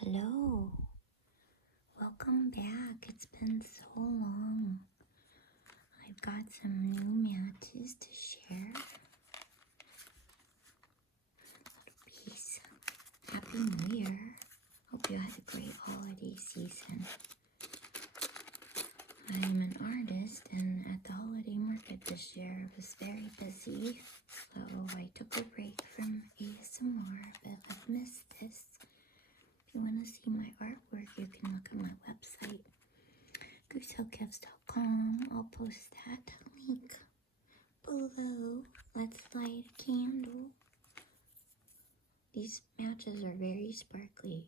Hello, welcome back. It's been so long. I've got some new matches to share. Peace. Happy New Year. Hope you had a great holiday season. I am an artist, and at the holiday market this year I was very busy, so I took a break from ASMR, but I've missed this. If you want to see my artwork, you can look at my website, goosehillgifts.com. I'll post that link below. Let's light a candle. These matches are very sparkly.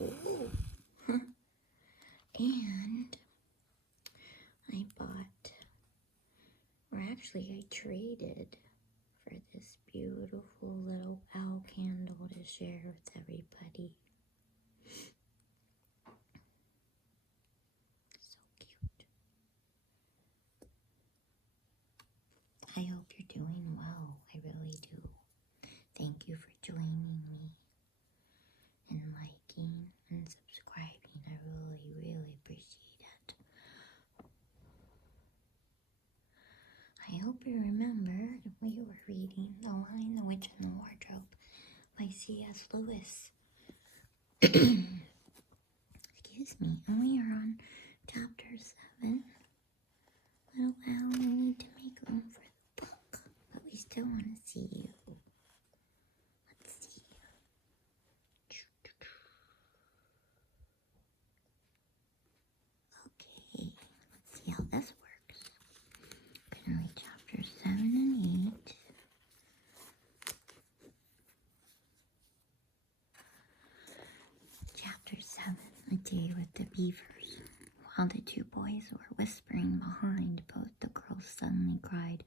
Ooh. And I bought, or actually I traded for this beautiful little owl candle to share with everybody. So cute. I hope you're doing well. I really do. Thank you for joining me and liking and subscribing. I really appreciate it. I hope you remember we were reading The Lion, the Witch, and the Wardrobe by C.S. Lewis. Excuse me. And we are on chapter 7. Little Owl, we need to make room for the book, but we still want to see you. Let's see. Okay, let's see how this works. I'm gonna read chapters 7 and 8. Chapter 7, A Day with the Beavers. While the two boys were whispering behind, both the girls suddenly cried,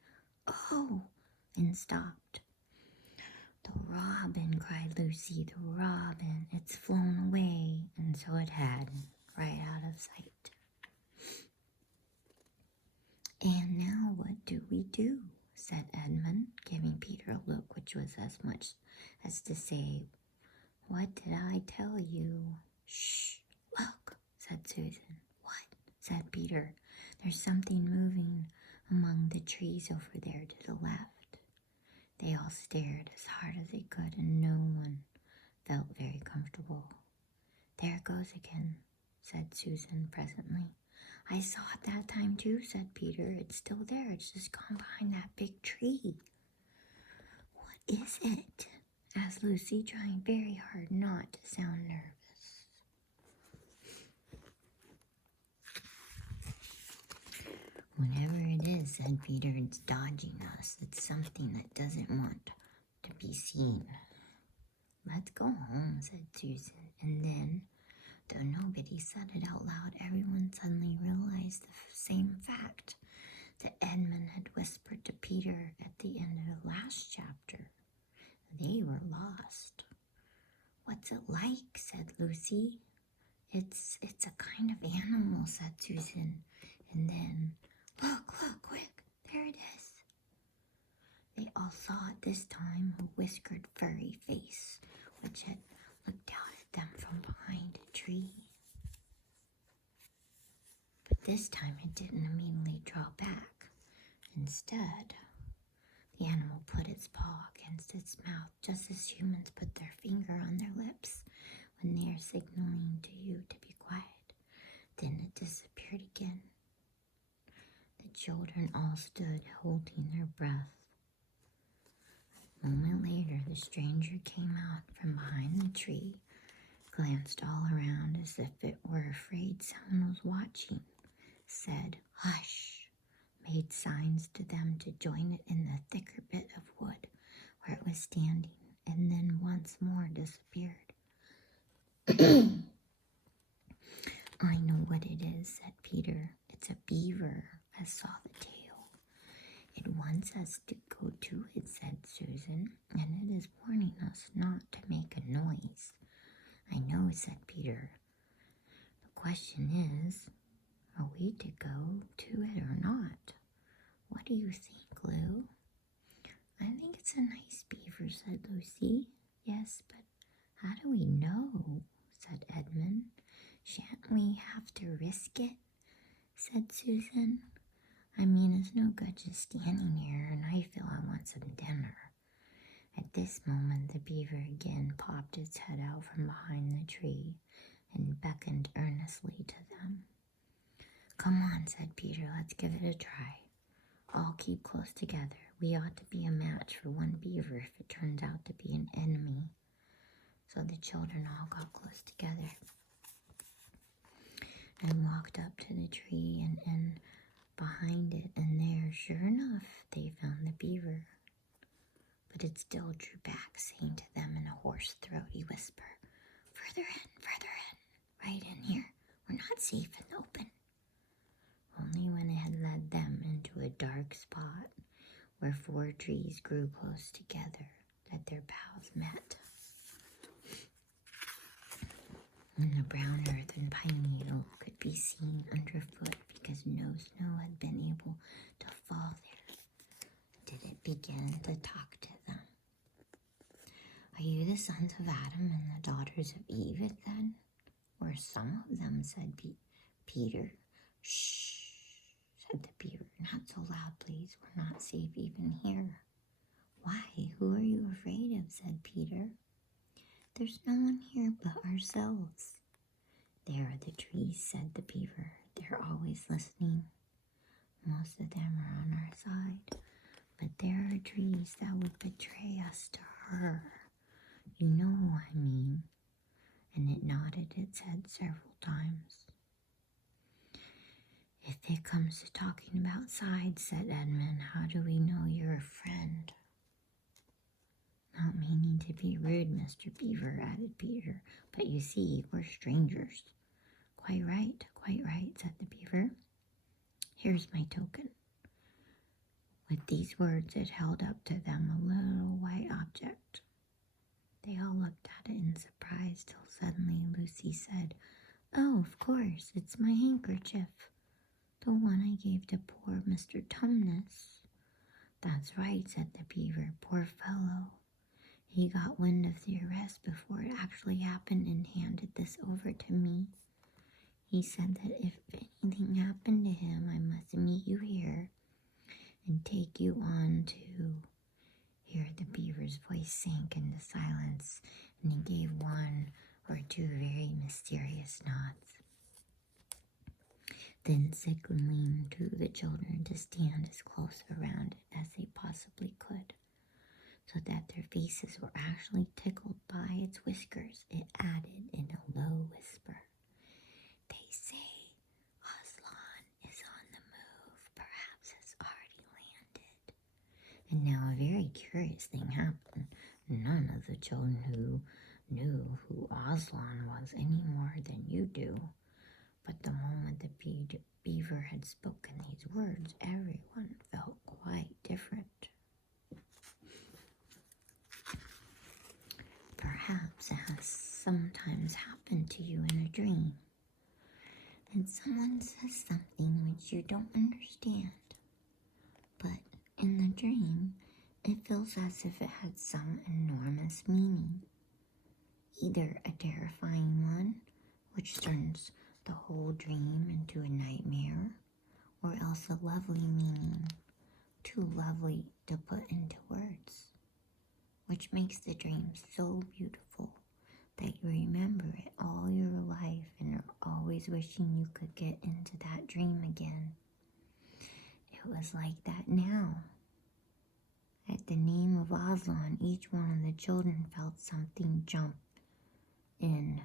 "Oh!" and stopped. "The robin," cried Lucy, "the robin. It's flown away." And so it had, right out of sight. "And now what do we do?" said Edmund, giving Peter a look which was as much as to say, "What did I tell you?" "Shh, look," said Susan. "What?" said Peter. "There's something moving among the trees over there to the left." They all stared as hard as they could, and no one felt very comfortable. "There it goes again," said Susan presently. "I saw it that time too," said Peter. "It's still there. It's just gone behind that big tree." "What is it?" asked Lucy, trying very hard not to sound nervous. "Whatever it is," said Peter, "it's dodging us. It's something that doesn't want to be seen." "Let's go home," said Susan. And then, though nobody said it out loud, everyone suddenly realized the same fact that Edmund had whispered to Peter at the end of the last chapter. They were lost. "What's it like?" said Lucy. It's a kind of animal," said Susan. And then, look, quick, there it is." They all saw it this time, a whiskered furry face, which had looked out at them from behind a tree. But this time it didn't immediately draw back. Instead, the animal put its paw against its mouth, just as humans put their finger on their lips when they are signaling to you to be quiet. Then it disappeared again. The children all stood holding their breath. A moment later, the stranger came out from behind the tree, glanced all around as if it were afraid someone was watching, said, "Hush," made signs to them to join it in the thicker bit of wood where it was standing, and then once more disappeared. "I know what it is," said Peter. "It's a beaver. I saw the tail." "It wants us to go to it," said Susan, "and it is warning us not to make a noise." "I know," said Peter. "The question is, are we to go to it or not? What do you think, Lou?" "I think it's a nice beaver," said Lucy. "Yes, but how do we know?" Oh, said Edmund. Shan't we have to risk it? Said Susan. I mean, it's no good just standing here, and I feel I want some dinner. At this moment, the beaver again popped its head out from behind the tree and beckoned earnestly to them. Come on, said Peter, let's give it a try. All keep close together. We ought to be a match for one beaver if it turns out to be an enemy. So the children all got close together and walked up to the tree and in behind it, and there, sure enough, they found the beaver. But it still drew back, saying to them in a hoarse, throaty whisper, further in, right in here. We're not safe in the open. Only when it had led them into a dark spot where 4 trees grew close together that their paths met. When the brown earth and pine needle could be seen underfoot because no snow had been able to fall there, did it begin to talk to them. Are you the sons of Adam and the daughters of Eve then? Or some of them, said Peter. Shh, said the beaver. Not so loud, please. We're not safe even here. Why? Who are you afraid of? Said Peter. There's no one here but ourselves. There are the trees, said the beaver. They're always listening. Most of them are on our side, but there are trees that would betray us to her. You know who I mean. And it nodded its head several times. If it comes to talking about sides, said Edmund, how do we know you're a friend? Not meaning to be rude, Mr. Beaver, added Peter, but you see, we're strangers. Quite right, said the beaver. Here's my token. With these words, it held up to them a little white object. They all looked at it in surprise till suddenly Lucy said, Oh, of course, it's my handkerchief, the one I gave to poor Mr. Tumnus. That's right, said the beaver, poor fellow. He got wind of the arrest before it actually happened and handed this over to me. He said that if anything happened to him, I must meet you here and take you on to... Here the beaver's voice sank into silence, and he gave 1 or 2 very mysterious nods. Then signaling to the children to stand as close around it as they possibly could, so that their faces were actually tickled by its whiskers, it added in a low whisper, They say Aslan is on the move, perhaps has already landed. And now a very curious thing happened. None of the children who knew who Aslan was any more than you do. But the moment the beaver had spoken these words, everyone felt quite different. Perhaps it has sometimes happened to you in a dream, and someone says something which you don't understand, but in the dream, it feels as if it had some enormous meaning, either a terrifying one, which turns the whole dream into a nightmare, or else a lovely meaning, too lovely to put into words, which makes the dream so beautiful that you remember it all your life and are always wishing you could get into that dream again. It was like that now. At the name of Aslan, each one of the children felt something jump in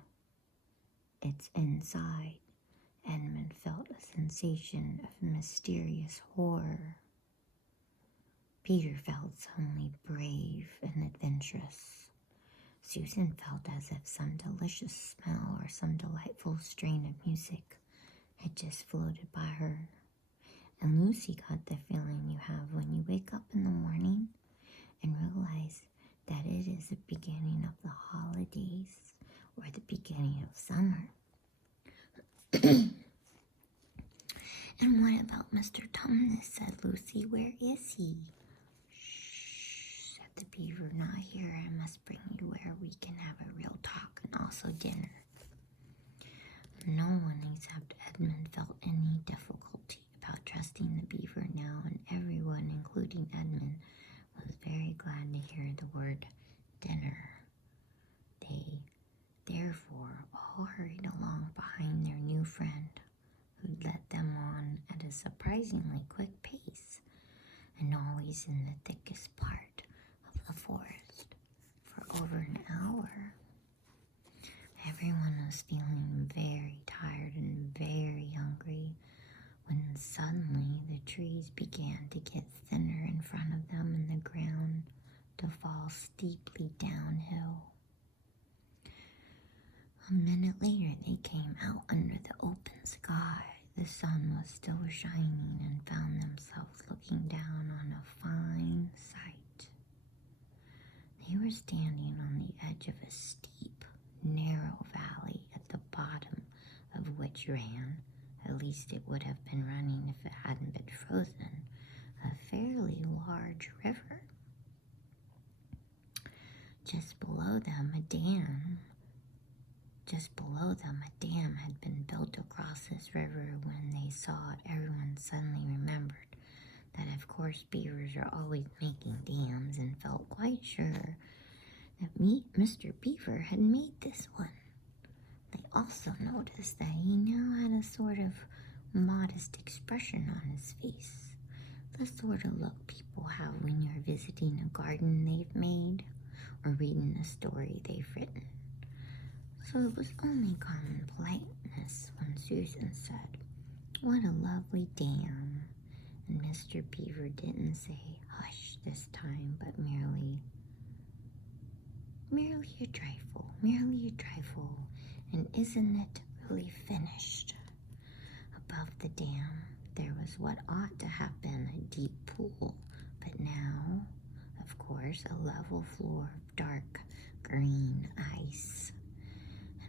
its inside. Edmund felt a sensation of mysterious horror. Peter felt suddenly brave and adventurous. Susan felt as if some delicious smell or some delightful strain of music had just floated by her. And Lucy got the feeling you have when you wake up in the morning and realize that it is the beginning of the holidays or the beginning of summer. And what about Mr. Tumnus, said Lucy. Where is he? Shh, said the beaver. Not here. I must bring you where we can have a real talk and also also dinner. No one except Edmund felt any difficulty about trusting the beaver now, and everyone, including Edmund, was very glad to hear the word dinner. They therefore all hurried along behind their new friend, who led them on at a surprisingly quick pace, and always in the thickest part of the forest for over an hour. Everyone was feeling very tired and very hungry when suddenly the trees began to get thinner in front of them and the ground to fall steeply downhill. A minute later, they came out under the open sky. The sun was still shining and found themselves looking down on a fine sight. They were standing on the edge of a steep, narrow valley at the bottom of which ran, at least it would have been running if it hadn't been frozen, a fairly large river. Just below them, a dam had been built across this river. When they saw it, everyone suddenly remembered that, of course, beavers are always making dams, and felt quite sure that Mr. Beaver had made this one. They also noticed that he now had a sort of modest expression on his face, the sort of look people have when you're visiting a garden they've made or reading a story they've written. So it was only common politeness when Susan said, "What a lovely dam." And Mr. Beaver didn't say hush this time, but merely a trifle, and isn't it really finished? Above the dam, there was what ought to have been a deep pool, but now, of course, a level floor of dark green ice.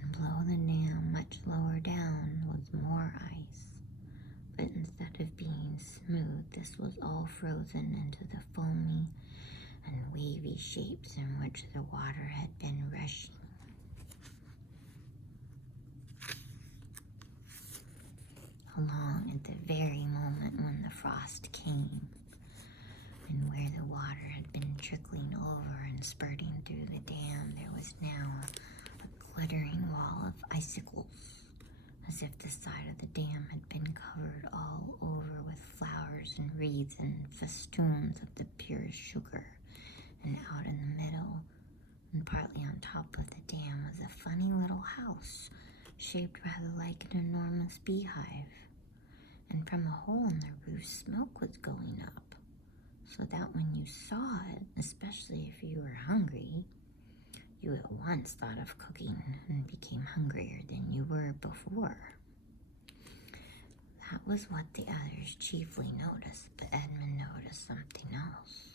And below the dam, much lower down, was more ice. But instead of being smooth, this was all frozen into the foamy and wavy shapes in which the water had been rushing. Along at the very moment when the frost came, and where the water had been trickling over and spurting through the dam, there was now a glittering wall of icicles, as if the side of the dam had been covered all over with flowers and wreaths and festoons of the purest sugar. And out in the middle, and partly on top of the dam, was a funny little house, shaped rather like an enormous beehive. And from a hole in the roof, smoke was going up, so that when you saw it, especially if you were hungry, you at once thought of cooking and became hungrier than you were before. That was what the others chiefly noticed, but Edmund noticed something else.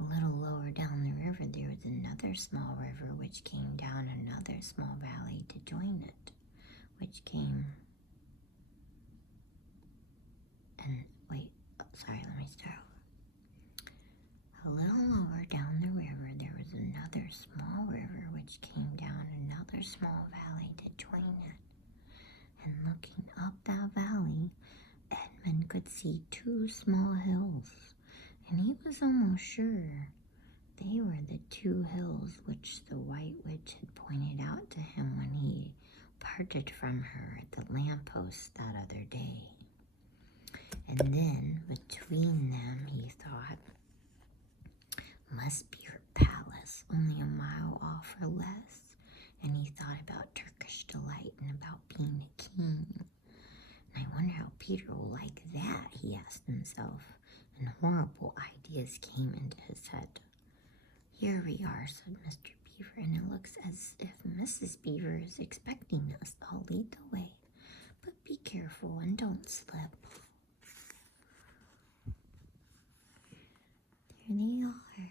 A little lower down the river, there was another small river which came down another small valley to join it, let me start over. A little lower down the river, there was another small river which came down another small valley to join it. And looking up that valley, Edmund could see two small hills, and he was almost sure they were the two hills which the White Witch had pointed out to him when he parted from her at the lamppost that other day. And then, between them, he thought, must be her palace, only a mile off or less. And he thought about Turkish delight and about being a king. And I wonder how Peter will like that, he asked himself, and horrible ideas came into his head. Here we are, said Mr. Beaver, and it looks as if Mrs. Beaver is expecting us. I'll lead the way, but be careful and don't slip. There they are.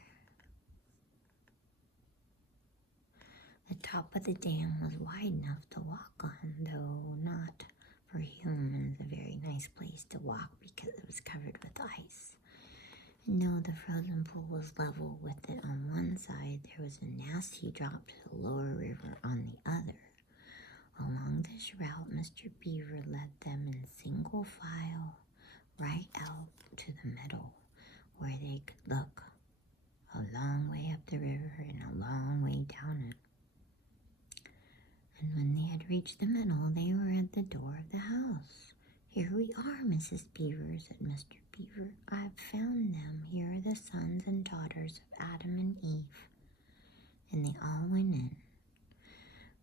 The top of the dam was wide enough to walk on, though not for humans a very nice place to walk because it was covered with ice. And though the frozen pool was level with it on one side, there was a nasty drop to the lower river on the other. this route, Mr. Beaver led them in single file right out to the middle, where they could look a long way up the river and a long way down it. And when they had reached the middle, they were at the door of the house. "Here we are, Mrs. Beaver," said Mr. Beaver. "I've found them. Here are the sons and daughters of Adam and Eve." And they all went in.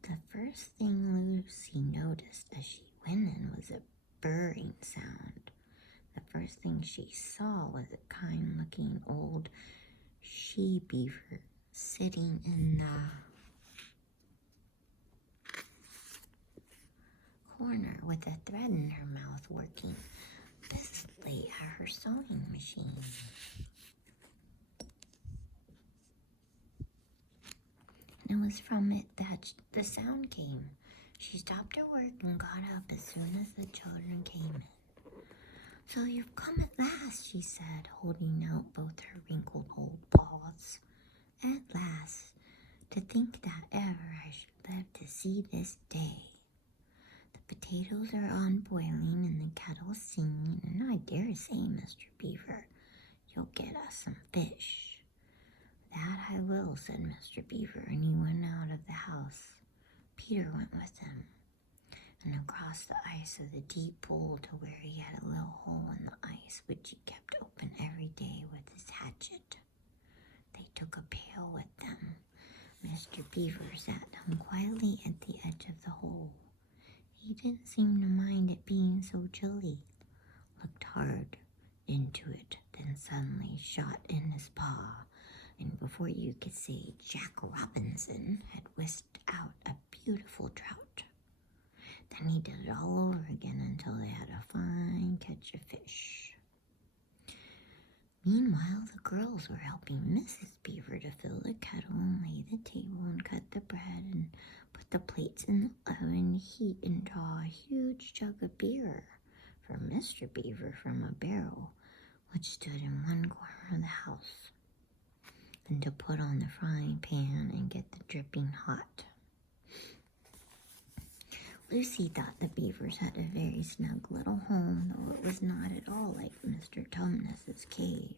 The first thing Lucy noticed as she went in was a burring sound. The first thing she saw was a kind-looking old she-beaver sitting in the corner with a thread in her mouth, working busily at her sewing machine. And it was from it that the sound came. She stopped her work and got up as soon as the children came in. "So you've come at last," she said, holding out both her wrinkled old paws. "At last. To think that ever I should live to see this day. The potatoes are on boiling and the kettle's singing, and I dare say, Mr. Beaver, you'll get us some fish." "That I will," said Mr. Beaver, and he went out of the house. Peter went with him, and across the ice of the deep pool to where he had a little hole in the ice which he kept open every day with his hatchet. They took a pail with them. Mr. Beaver sat down quietly at the edge of the hole. He didn't seem to mind it being so chilly. Looked hard into it, then suddenly shot in his paw, and before you could say Jack Robinson had whisked out a beautiful trout. Then he did it all over again until they had a fine catch of fish. Meanwhile, the girls were helping Mrs. Beaver to fill the kettle and lay the table and cut the bread and put the plates in the oven, heat and draw a huge jug of beer for Mr. Beaver from a barrel which stood in one corner of the house, and to put on the frying pan and get the dripping hot. Lucy thought the Beavers had a very snug little home, though it was not at all like Mr. Tumnus's cave.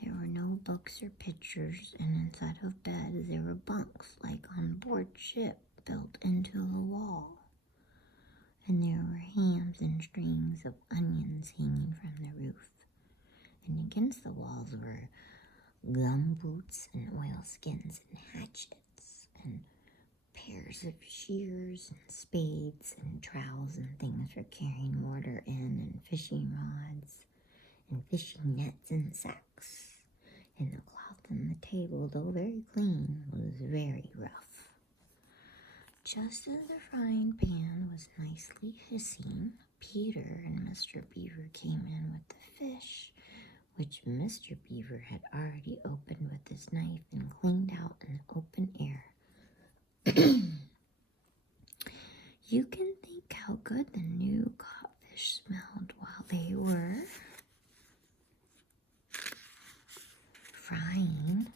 There were no books or pictures, and instead of beds there were bunks like on board ship built into the wall. And there were hams and strings of onions hanging from the roof. And against the walls were gum boots and oilskins and hatchets and pairs of shears and spades and trowels and things for carrying water in, and fishing rods and fishing nets and sacks. And the cloth on the table, though very clean, was very rough. Just as the frying pan was nicely hissing, Peter and Mr. Beaver came in with the fish, which Mr. Beaver had already opened with his knife and cleaned out in the open air. You can think how good the new caught fish smelled while they were frying,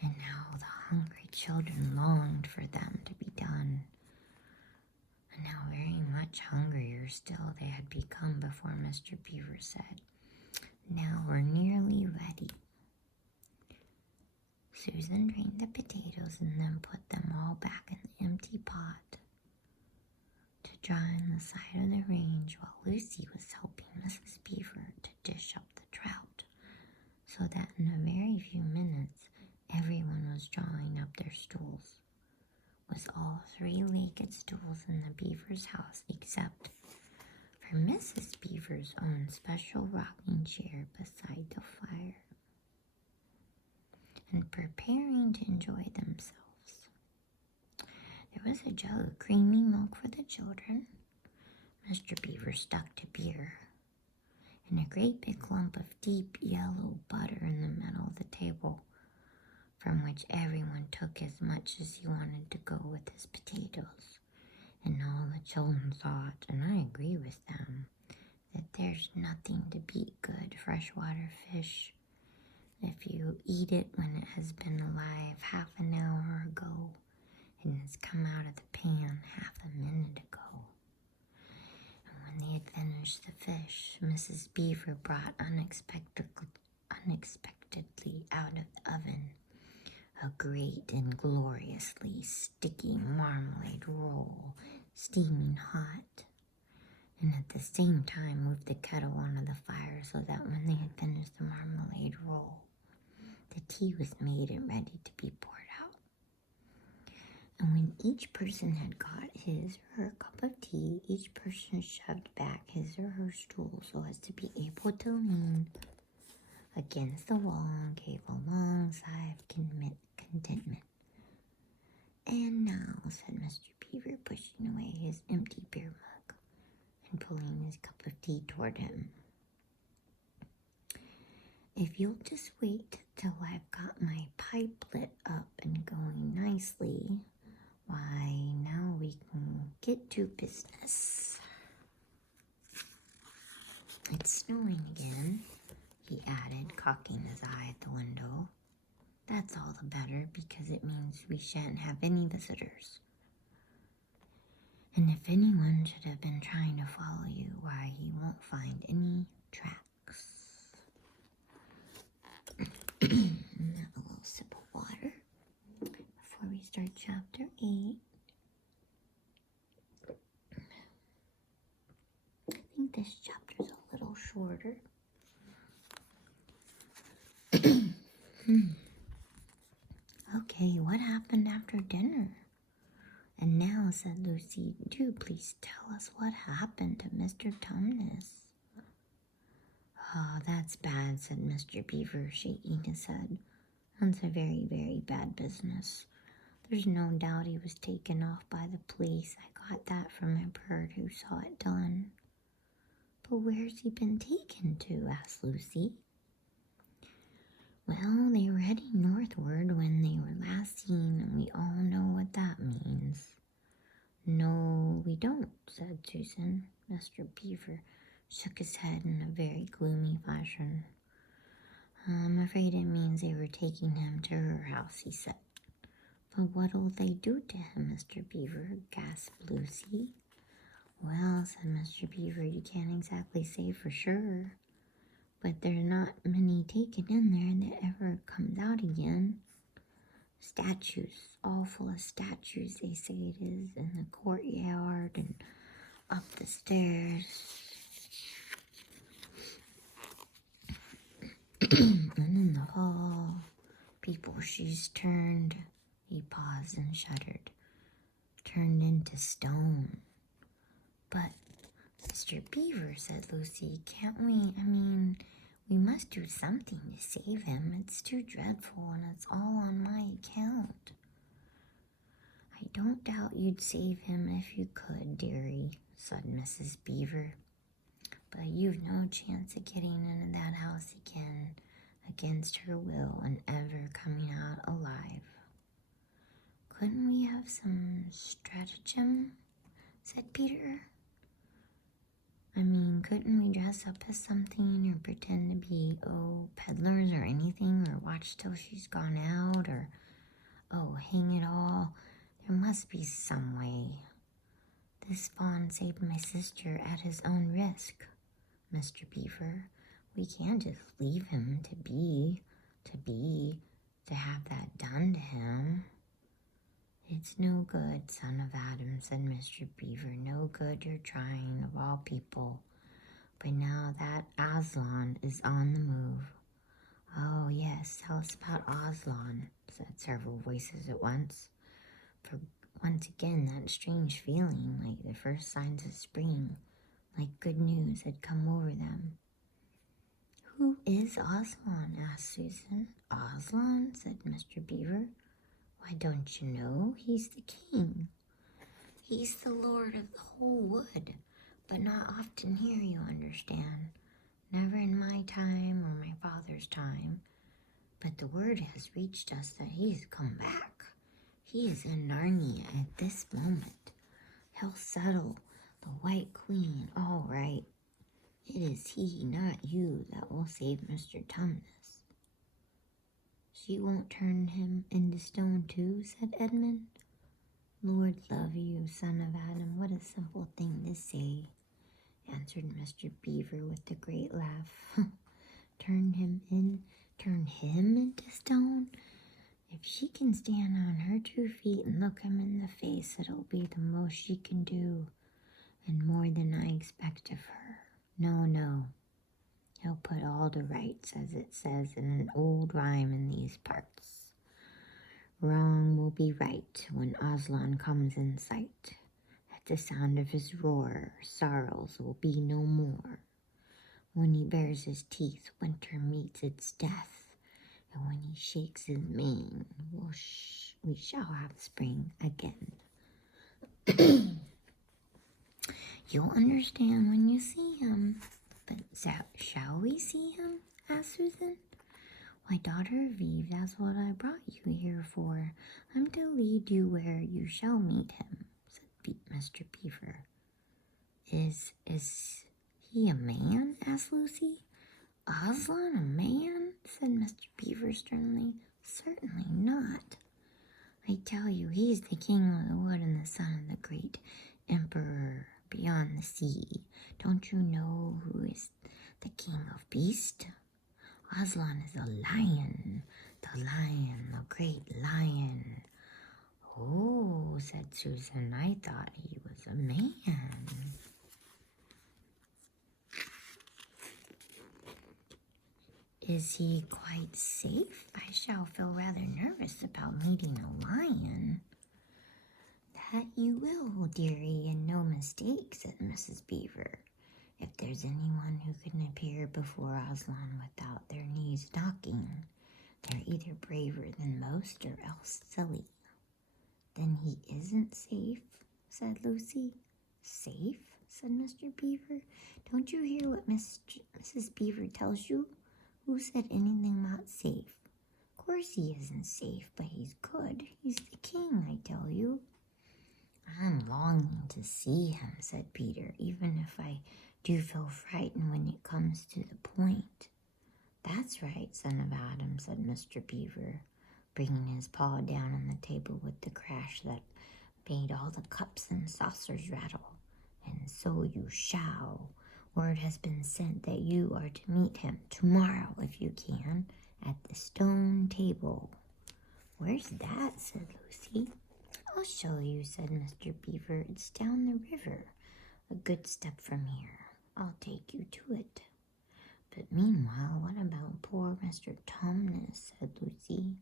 and now the hungry children longed for them to be done. And now very much hungrier still they had become before Mr. Beaver said, "Now we're nearly ready." Susan drained the potatoes and then put them all back in the empty pot to dry on the side of the range, while Lucy was helping Mrs. Beaver to dish up the trout, so that in a very few minutes everyone was drawing up their stools. It was all three-legged stools in the Beaver's house, except for Mrs. Beaver's own special rocking chair beside the fire, and preparing to enjoy themselves. There was a jug of creamy milk for the children. Mr. Beaver stuck to beer, and a great big lump of deep yellow butter in the middle of the table, from which everyone took as much as he wanted to go with his potatoes. And all the children thought, and I agree with them, that there's nothing to beat good freshwater fish if you eat it when it has been alive half an hour ago, It has come out of the pan half a minute ago. And when they had finished the fish, Mrs. Beaver brought unexpectedly out of the oven a great and gloriously sticky marmalade roll, steaming hot, and at the same time moved the kettle onto the fire so that when they had finished the marmalade roll, the tea was made and ready to be poured out. And when each person had got his or her cup of tea, each person shoved back his or her stool so as to be able to lean against the wall and gave a long sigh of contentment. "And now," said Mr. Beaver, pushing away his empty beer mug and pulling his cup of tea toward him, "if you'll just wait till I've got my pipe lit up and going nicely, why, now we can get to business." "It's snowing again," he added, cocking his eye at the window. "That's all the better, because it means we shan't have any visitors. And if anyone should have been trying to follow you, why, he won't find any tracks." A little sip of water before we start chapter 8. I think this chapter's a little shorter. "Okay, what happened after dinner?" "And now," said Lucy, "do please tell us what happened to Mr. Tumnus." "Oh, that's bad," said Mr. Beaver, shaking his head. "That's a very, very bad business. There's no doubt he was taken off by the police. I got that from a bird who saw it done." "But where's he been taken to?" asked Lucy. "Well, they were heading northward when they were last seen, and we all know what that means." "No, we don't," said Susan. Mr. Beaver shook his head in a very gloomy fashion. "I'm afraid it means they were taking him to her house," he said. "But what'll they do to him, Mr. Beaver?" gasped Lucy. "Well," said Mr. Beaver, "you can't exactly say for sure. But there's not many taken in there that ever comes out again. Statues, all full of statues, they say it is, in the courtyard and up the stairs. And in the hall, people's shoes turned," he paused and shuddered, "turned into stone." "But, Mr. Beaver," said Lucy, "can't we, we must do something to save him. It's too dreadful, and it's all on my account." "I don't doubt you'd save him if you could, dearie," said Mrs. Beaver. "But you've no chance of getting into that house again against her will and ever coming out alive." "Couldn't we have some stratagem?" said Peter. Couldn't we dress up as something or pretend to be, peddlers or anything, or watch till she's gone out, or, hang it all, there must be some way. This fawn saved my sister at his own risk, Mr. Beaver. We can't just leave him to have that done to him." "It's no good, son of Adam," said Mr. Beaver. "No good your trying, of all people. But now that Aslan is on the move." "Oh, yes, tell us about Aslan," said several voices at once. For once again that strange feeling, like the first signs of spring, like good news, had come over them. "Who is Aslan?" asked Susan. "Aslan?" said Mr. Beaver. "Why, don't you know? He's the king. He's the lord of the whole wood, but not often here, you understand. Never in my time or my father's time. But the word has reached us that he's come back. He is in Narnia at this moment. He'll settle the White Queen all right. It is he, not you, that will save Mr. Tumnus." "She won't turn him into stone too?" said Edmund. Lord love you, son of Adam, what a simple thing to say, answered Mr. Beaver with a great laugh. Turn him into stone? If she can stand on her 2 feet and look him in the face, it'll be the most she can do, and more than I expect of her. No, he'll put all to rights, as it says in an old rhyme in these parts. Wrong will be right when Aslan comes in sight. At the sound of his roar, sorrows will be no more. When he bares his teeth, winter meets its death. And when he shakes his mane, we shall have spring again. You'll understand when you see him. But shall we see him? Asked Susan. Why, daughter of Eve, that's what I brought you here for. I'm to lead you where you shall meet him, said Mr. Beaver. Is he a man? Asked Lucy. Aslan a man? Said Mr. Beaver sternly. Certainly not. I tell you, he's the king of the wood and the son of the great emperor beyond the sea. Don't you know who is the king of beasts? Aslan is a lion, the great lion. Oh, said Susan, I thought he was a man. Is he quite safe? I shall feel rather nervous about meeting a lion. That you will, dearie, and no mistake, said Mrs. Beaver. If there's anyone who can appear before Aslan without their knees knocking, they're either braver than most or else silly. Then he isn't safe, said Lucy. Safe? Said Mr. Beaver. Don't you hear what Mrs. Beaver tells you? Who said anything about safe? Of course he isn't safe, but he's good. He's the king, I tell you. I'm longing to see him, said Peter, even if I do feel frightened when it comes to the point. That's right, son of Adam, said Mr. Beaver, bringing his paw down on the table with the crash that made all the cups and saucers rattle. And so you shall. Word has been sent that you are to meet him tomorrow, if you can, at the stone table. Where's that? Said Lucy. I'll show you, said Mr. Beaver. It's down the river, a good step from here. I'll take you to it. But meanwhile, what about poor Mr. Tumnus? Said Lucy.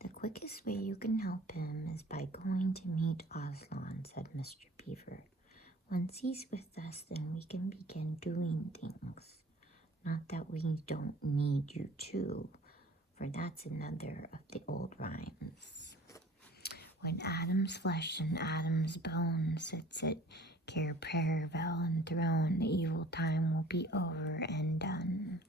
The quickest way you can help him is by going to meet Aslan, said Mr. Beaver. Once he's with us, then we can begin doing things. Not that we don't need you to, for that's another of the old rhymes. When Adam's flesh and Adam's bone sits at care, prayer, bell, and throne, the evil time will be over and done.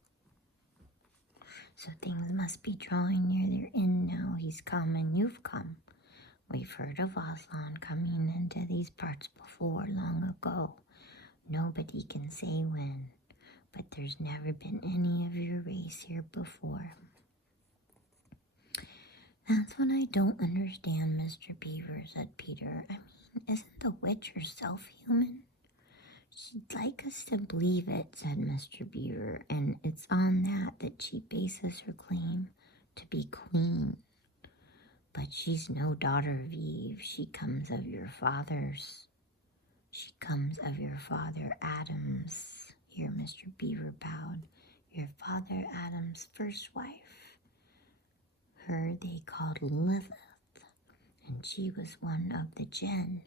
So things must be drawing near their end now. He's come and you've come. We've heard of Aslan coming into these parts before, long ago. Nobody can say when, but there's never been any of your race here before. That's what I don't understand, Mr. Beaver, said Peter. I mean, isn't the witch herself human? She'd like us to believe it, said Mr. Beaver, and it's on that she bases her claim to be queen. But she's no daughter of Eve. She comes of your father Adam's. Here Mr. Beaver bowed. Your father Adam's first wife. Her they called Lilith, and she was one of the Jinn.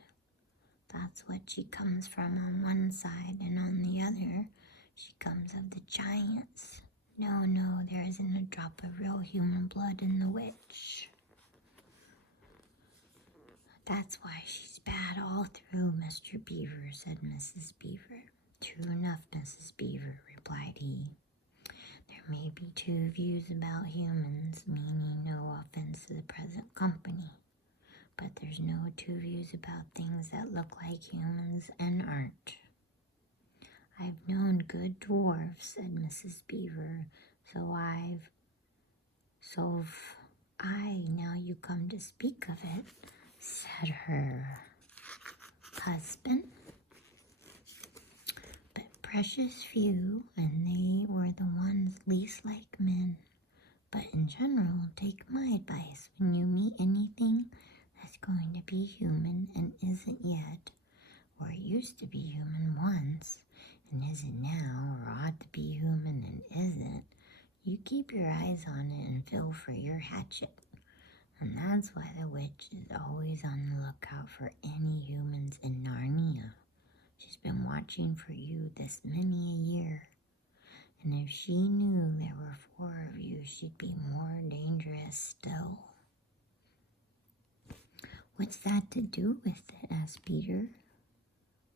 That's what she comes from on one side, and on the other, she comes of the giants. No, there isn't a drop of real human blood in the witch. That's why she's bad all through, Mr. Beaver, said Mrs. Beaver. True enough, Mrs. Beaver, replied he. There may be two views about humans, meaning no offense to the present company. But there's no two views about things that look like humans and aren't. I've known good dwarfs, said Mrs. Beaver, now you come to speak of it, said her husband. But precious few, and they were the ones least like men. But in general, take my advice. When you meet anything that's going to be human and isn't yet, or used to be human once and isn't now, or ought to be human and isn't, you keep your eyes on it and feel for your hatchet. And that's why the witch is always on the lookout for any humans in Narnia. She's been watching for you this many a year. And if she knew there were 4 of you, she'd be more dangerous still. What's that to do with it? Asked Peter.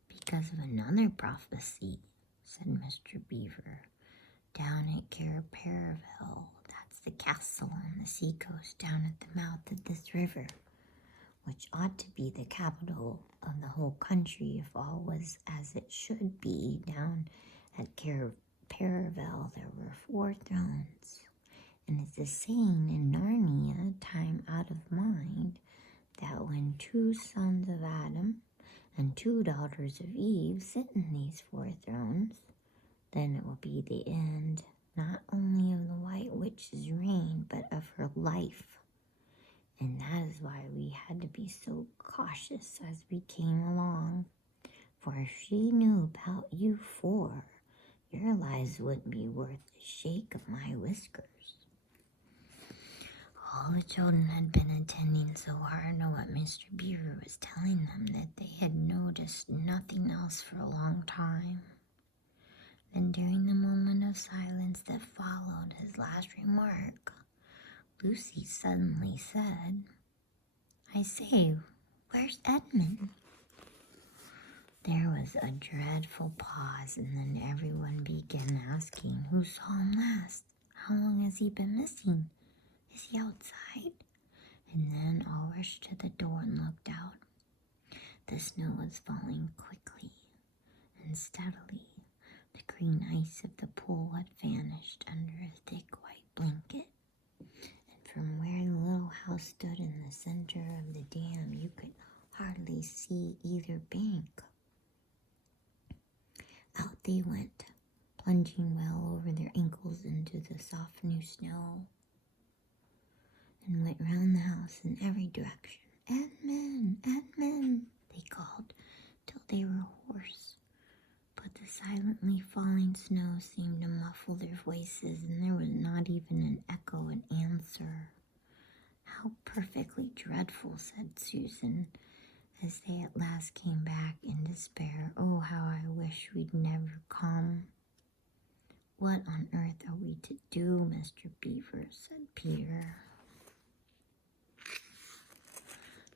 Because of another prophecy, said Mr. Beaver. Down at Candlelight, that's the castle on the seacoast down at the mouth of this river, which ought to be the capital of the whole country if all was as it should be. Down at Candlelight there were 4 thrones, and it's a saying in Narnia, time out of mind, that when 2 sons of Adam and 2 daughters of Eve sit in these 4 thrones, then it will be the end, not only of the White Witch's reign, but of her life. And that is why we had to be so cautious as we came along. For if she knew about you 4, your lives wouldn't be worth the shake of my whiskers. All the children had been attending so hard to what Mr. Beaver was telling them that they had noticed nothing else for a long time. Then during the moment of silence that followed his last remark, Lucy suddenly said, I say, where's Edmund? There was a dreadful pause, and then everyone began asking, who saw him last? How long has he been missing? Is he outside? And then all rushed to the door and looked out. The snow was falling quickly and steadily. The green ice of the pool had vanished under a thick white blanket. And from where the little house stood in the center of the dam, you could hardly see either bank. Out they went, plunging well over their ankles into the soft new snow, and went round the house in every direction. Edmund, Edmund, they called, till they were hoarse. But the silently falling snow seemed to muffle their voices, and there was not even an echo in answer. How perfectly dreadful, said Susan, as they at last came back in despair. Oh, how I wish we'd never come. What on earth are we to do, Mr. Beaver? Said Peter.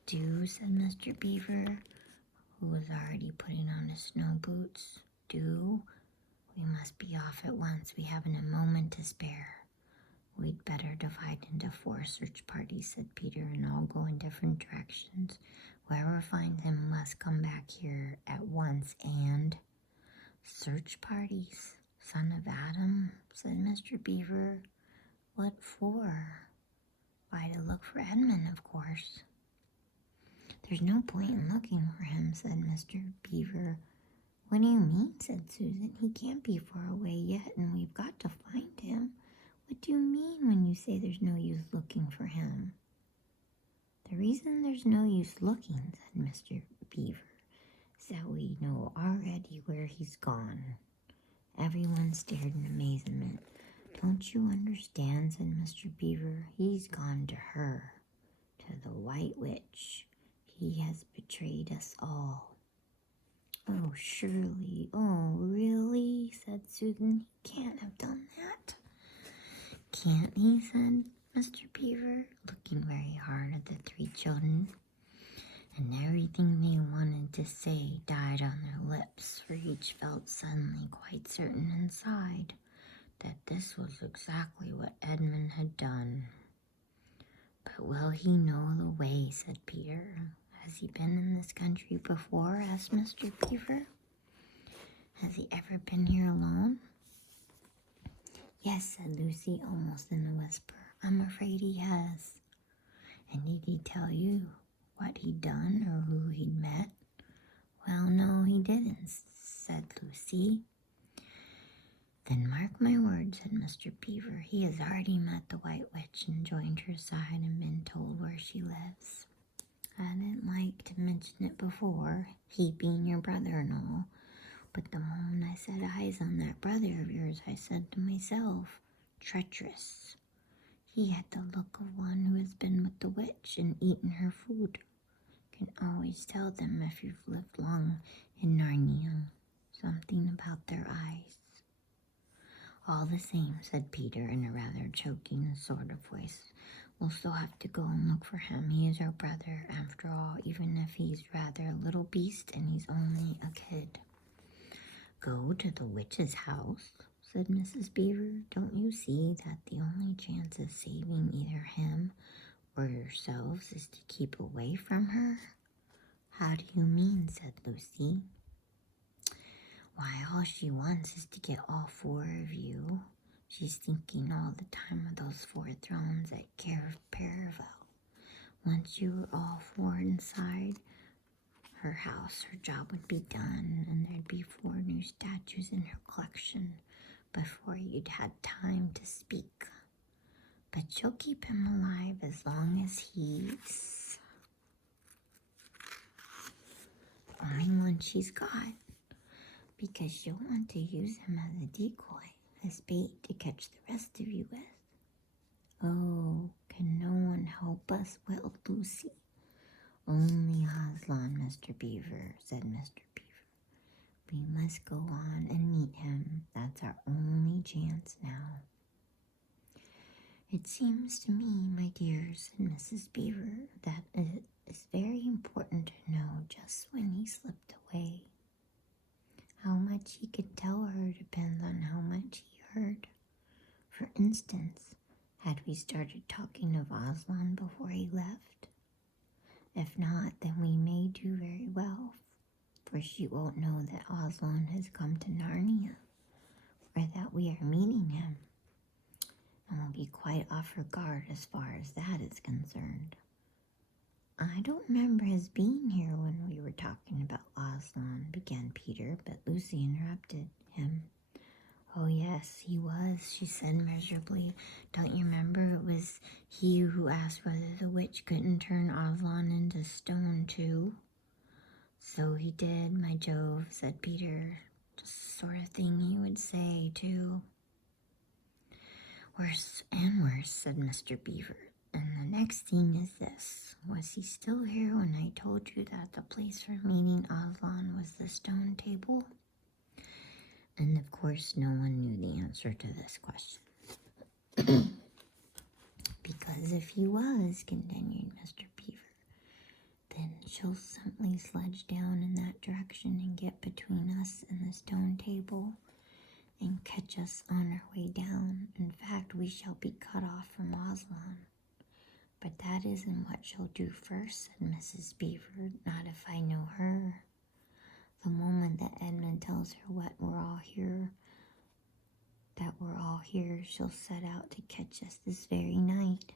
Do, said Mr. Beaver, who was already putting on his snow boots. Do? We must be off at once. We haven't a moment to spare. We'd better divide into 4 search parties, said Peter, and all go in different directions. Whoever finds him must come back here at once. And search parties, son of Adam, said Mr. Beaver. What for? Why, to look for Edmund, of course. There's no point in looking for him, said Mr. Beaver. What do you mean, said Susan. He can't be far away yet, and we've got to find him. What do you mean when you say there's no use looking for him? The reason there's no use looking, said Mr. Beaver, is that we know already where he's gone. Everyone stared in amazement. Don't you understand, said Mr. Beaver. He's gone to her, to the White Witch. He has betrayed us all. Oh, surely. Oh, really, said Susan. He can't have done that. Can't he, said Mr. Beaver, looking very hard at the 3 children. And everything they wanted to say died on their lips, for each felt suddenly quite certain inside that this was exactly what Edmund had done. But will he know the way, said Peter. Has he been in this country before, asked Mr. Beaver. Has he ever been here alone? Yes, said Lucy, almost in a whisper. I'm afraid he has. And did he tell you what he'd done or who he'd met. Well, no, he didn't, said Lucy. Then mark my words, said Mr. Beaver. He has already met the White Witch and joined her side and been told where she lives. I didn't like to mention it before, he being your brother and all, but the moment I set eyes on that brother of yours, I said to myself, treacherous. He had the look of one who has been with the witch and eaten her food. Can always tell them if you've lived long in Narnia. Something about their eyes. All the same, said Peter in a rather choking sort of voice. We'll still have to go and look for him. He is our brother, after all, even if he's rather a little beast and he's only a kid. Go to the witch's house, said Mrs. Beaver. Don't you see that the only chance of saving either him or yourselves is to keep away from her? How do you mean, said Lucy. Why, all she wants is to get all four of you. She's thinking all the time of those 4 thrones at Caravel. Once you were all 4 inside her house, her job would be done, and there'd be 4 new statues in her collection before you'd had time to speak. But she'll keep him alive as long as he's the only one she's got, because she'll want to use him as a decoy, as bait to catch the rest of you with. Oh, can no one help us? Wailed Lucy. Only Aslan, Mr. Beaver, said Mr. Beaver. We must go on and meet him. That's our only chance now. It seems to me, my dears, said Mrs. Beaver, that it is very important to know just when he slipped away. How much he could tell her depends on how much he heard. For instance, had we started talking of Aslan before he left? If not, then we may do very well, for she won't know that Aslan has come to Narnia, or that we are meeting him, and will be quite off her guard as far as that is concerned. I don't remember his being here when we were talking about Aslan, began Peter, but Lucy interrupted him. Oh yes, he was, she said miserably. Don't you remember it was he who asked whether the witch couldn't turn Aslan into stone too? So he did, my Jove, said Peter. Just the sort of thing he would say too. Worse and worse, said Mr. Beaver. And the next thing is this. Was he still here when I told you that the place for meeting Aslan was the stone table? And of course, no one knew the answer to this question. Because if he was, continued Mr. Beaver, then she'll simply sledge down in that direction and get between us and the stone table and catch us on our way down. In fact, we shall be cut off from Aslan. But that isn't what she'll do first, said Mrs. Beaver, not if I know her. The moment that Edmund tells her that we're all here, she'll set out to catch us this very night.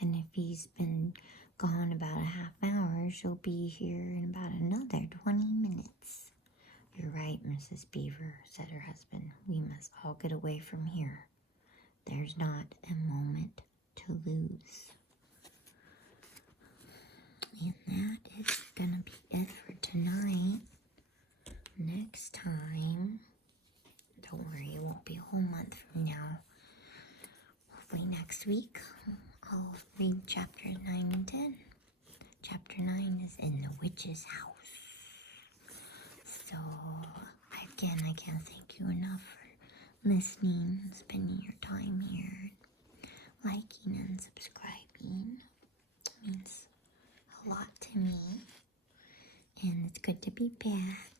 And if he's been gone about a half hour, she'll be here in about another 20 minutes. You're right, Mrs. Beaver, said her husband. We must all get away from here. There's not a moment to lose. And that is gonna be it for tonight. Next time, don't worry, it won't be a whole month from now. Hopefully next week, I'll read chapters 9 and 10. Chapter 9 is in the witch's house. So, again, I can't thank you enough for listening, spending your time here, liking and subscribing. It means a lot to me, and it's good to be back.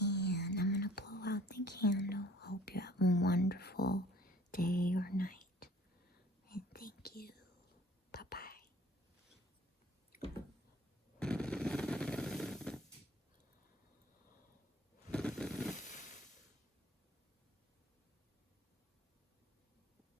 And I'm gonna blow out the candle. Hope you have a wonderful day or night, and thank you.